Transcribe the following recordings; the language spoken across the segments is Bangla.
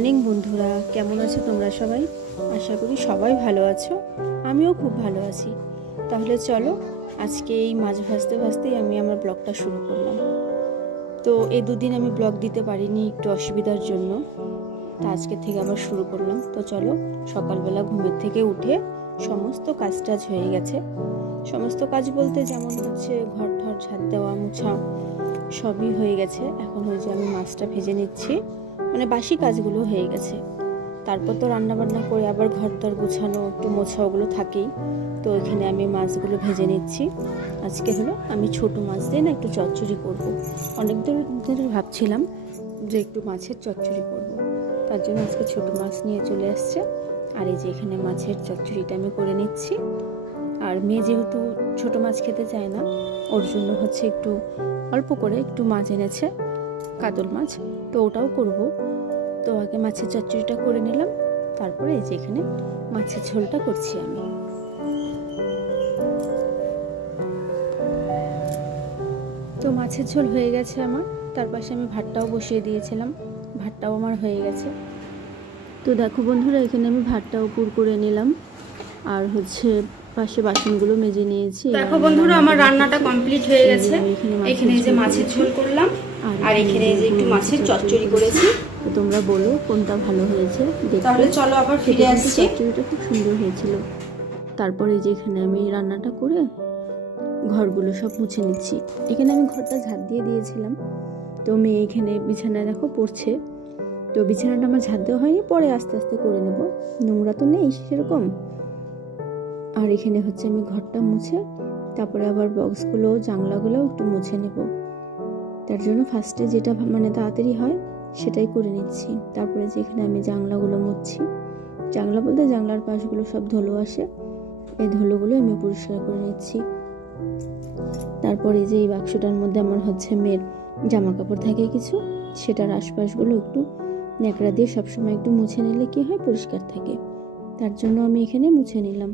মর্নিং বন্ধুরা, কেমন আছো তোমরা সবাই? আশা করি সবাই ভালো আছো। আমিও খুব ভালো আছি। তাহলে চলো, আজকে এই মাছ ভাজতে ভাজতেই আমি আমার ব্লগটা শুরু করলাম। তো এই দুদিন আমি ব্লগ দিতে পারিনি একটু অসুবিধার জন্য, তা আজকে থেকে আবার শুরু করলাম। তো চলো, সকালবেলা ঘুমের থেকে উঠে সমস্ত কাজ টাজ হয়ে গেছে। সমস্ত কাজ বলতে যেমন হচ্ছে ঘর ঠর ঝাড় দেওয়া, মোছা সবই হয়ে গেছে। এখন হয়েছে আমি মাছটা ভেজে নিচ্ছি, মানে বাসি কাজগুলো হয়ে গেছে। তারপর তো রান্নাবান্না করে আবার ঘর দর গোছানো, একটু মোছা, ওগুলো থাকেই। তো এখানে আমি মাছগুলো ভেজে নিচ্ছি। আজকে হলো আমি ছোট মাছ দিয়ে না একটু চচ্চড়ি করব। অনেক ধরে ভাবছিলাম যে একটু মাছের চচ্চড়ি করব, তার জন্য আজকে ছোট মাছ নিয়ে চলে আসছে। আর এই যে এখানে মাছের চচ্চড়িটা আমি করে নিচ্ছি। আর মেয়ে যেহেতু ছোট মাছ খেতে চায় না, ওর জন্য হচ্ছে একটু অল্প করে একটু মাছ এনেছে, কাতল মাছ, তো ওটাও করব। তো আগে মাছের চচ্চড়িটা করে নিলাম, তারপরে এই যে এখানে মাছের ঝোলটা করছি আমি। তো মাছের ঝোল হয়ে গেছে আমার, তার পাশে আমি ভাতটাও বসিয়ে দিয়েছিলাম, ভাতটাও আমার হয়ে গেছে। তো দেখো বন্ধুরা, এখানে আমি ভাতটাও পুর করে নিলাম, আর হচ্ছে পাশে বাসনগুলো মেজে নিয়েছি। দেখো বন্ধুরা, আমার রান্নাটা কমপ্লিট হয়ে গেছে। এখানে যে মাছের ঝোল করলাম, আর এখানে যে একটু মাছের চচ্চড়ি করেছি। তো তোমরা বলো কোনটা ভালো হয়েছে। তাহলে চলো আবার ফিরে আসছি। চচ্চড়িটা খুব সুন্দর হয়েছিল। তারপরে যে এখানে আমি রান্নাটা করে ঘরগুলো সব মুছে নিচ্ছি। এখানে আমি ঘরটা ঝাড় দিয়ে দিয়েছিলাম। তো মেয়ে এখানে বিছানায় দেখো পড়ছে। তো বিছানাটা আমার ঝাড় দেওয়া হয়নি, পরে আস্তে আস্তে করে নেব, নোংরা তো নেই সেরকম। আর এখানে হচ্ছে আমি ঘরটা মুছে তারপরে আবার বক্সগুলো, জানলাগুলো একটু মুছে নেব। তার জন্য ফার্স্টে যেটা মানে তাড়াতাড়ি হয় সেটাই করে নিচ্ছি। তারপরে যে এখানে আমি জানলাগুলো মুছছি। জানলা বলতে জানলার পাশগুলো সব ধুলো আসে, এই ধুলোগুলো আমি পরিষ্কার করে নিচ্ছি। তারপরে যে এই বাক্সটার মধ্যে আমার হচ্ছে মেয়ের জামা কাপড় থাকে কিছু, সেটার আশপাশগুলো একটু ন্যাকড়া দিয়ে সবসময় একটু মুছে নিলে কি হয়, পরিষ্কার থাকে। তার জন্য আমি এখানে মুছে নিলাম।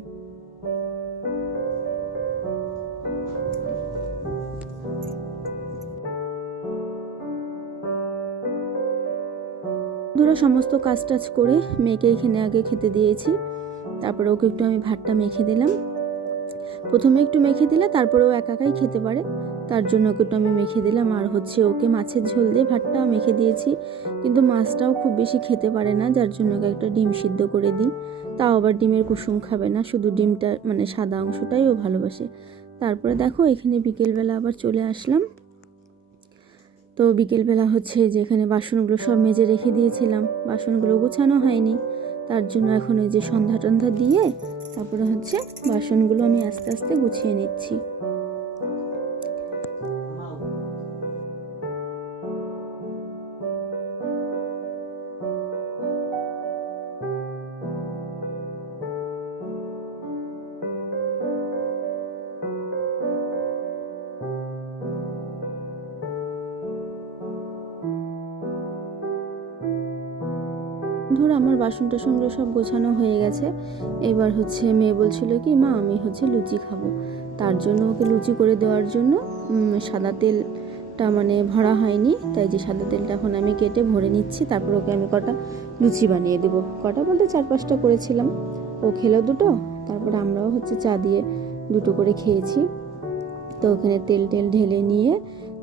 ধরো সমস্ত কাজ টাজ করে মেয়েকে এখানে আগে খেতে দিয়েছি। তারপরে ওকে একটু আমি ভাতটা মেখে দিলাম। প্রথমে একটু মেখে দিলে তারপরে ও একা একাই খেতে পারে, তার জন্য ওকে একটু আমি মেখে দিলাম। আর হচ্ছে ওকে মাছের ঝোল দিয়ে ভাতটা মেখে দিয়েছি, কিন্তু মাছটাও খুব বেশি খেতে পারে না, যার জন্য ওকে একটা ডিম সিদ্ধ করে দিই। তাও আবার ডিমের কুসুম খাবে না, শুধু ডিমটা মানে সাদা অংশটাই ও ভালোবাসে। তারপরে দেখো এখানে বিকেলবেলা আবার চলে আসলাম। তো বিকেলবেলা হচ্ছে যে এখানে বাসনগুলো সব মেজে রেখে দিয়েছিলাম, বাসনগুলো গোছানো হয়নি, তার জন্য এখন ওই যে সন্ধ্যা টন্ধা দিয়ে তারপরে হচ্ছে বাসনগুলো আমি আস্তে আস্তে গুছিয়ে নিচ্ছি। ধরো আমার বাসন টাসনগুলো সব গোছানো হয়ে গেছে। এবার হচ্ছে মেয়ে বলছিল কি, মা আমি হচ্ছে লুচি খাবো, তার জন্য ওকে লুচি করে দেওয়ার জন্য সাদা তেলটা মানে ভরা হয়নি, তাই যে সাদা তেলটা এখন আমি কেটে ভরে নিচ্ছি। তারপর ওকে আমি কটা লুচি বানিয়ে দেবো, কটা বলতে 4-5টা করেছিলাম। ও খেলো দুটো, তারপর আমরাও হচ্ছে চা দিয়ে দুটো করে খেয়েছি। তো ওখানে তেল ঢেলে নিয়ে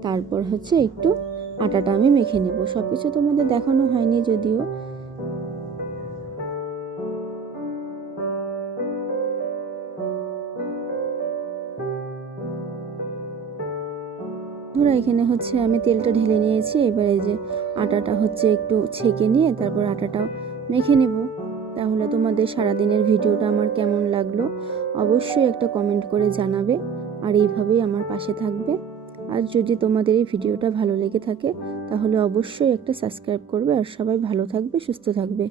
তারপর হচ্ছে একটু আটাটা আমি মেখে নেব। সব কিছু তোমাদের দেখানো হয়নি যদিও। ধরো এখানে হচ্ছে আমি তেলটা ঢেলে নিয়েছি। এবার এই যে আটাটা হচ্ছে একটু ছেঁকে নিয়ে তারপর আটাটাও মেখে নেব। তাহলে তোমাদের সারাদিনের ভিডিওটা আমার কেমন লাগলো অবশ্যই একটা কমেন্ট করে জানাবে, আর এইভাবেই আমার পাশে থাকবে। আর যদি তোমাদের এই ভিডিওটা ভালো লেগে থাকে তাহলে অবশ্যই একটা সাবস্ক্রাইব করবে। আর সবাই ভালো থাকবে, সুস্থ থাকবে।